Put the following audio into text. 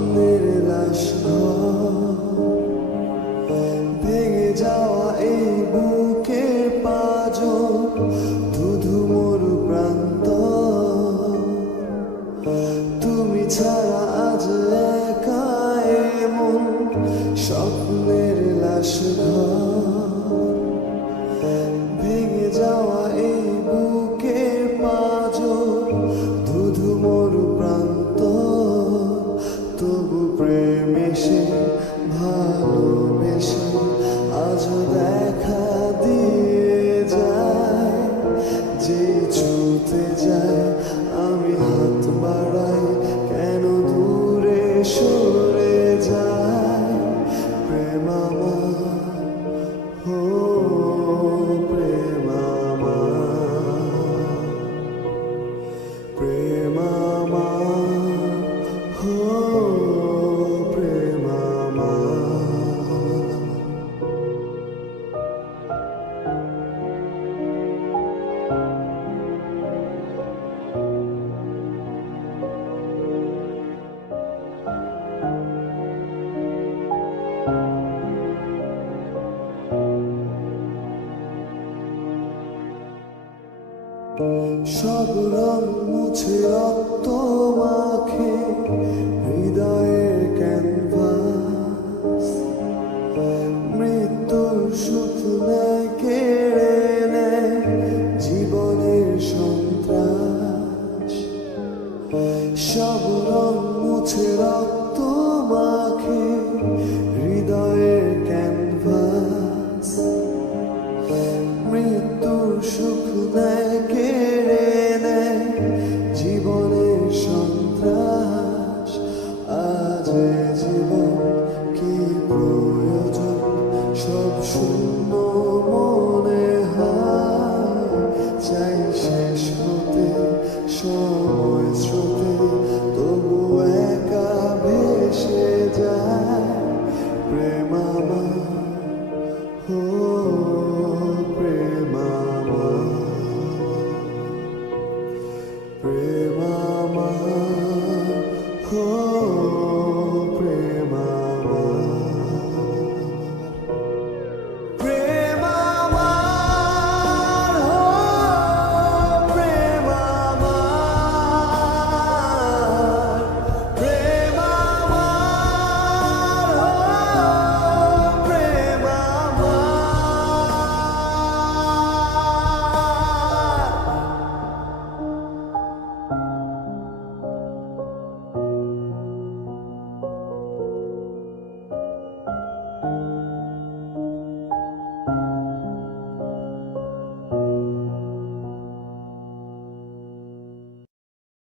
স্বপ্নের লাশ ঘর, ভেঙে যাওয়া এই বুকে পাঁজর, ধুধু মরু প্রান্ত। তুমি ছাড়া আজ একা এমন স্বপ্নের লাশ ঘর, ভেঙে যাওয়া এই বুকের পাঁজর, ধুধু মরু প্রান্ত। তবু প্রেম এসে ভালোবেসে আজও দেখা দিয়ে যায়। যে ছুতে যায় আমি হাত বাড়াই, কেন দূরে সরে যায়। প্রেম আমার, ও প্রেম আমার, প্রেম আমার, ও প্রেম আমার। সব রং মুছে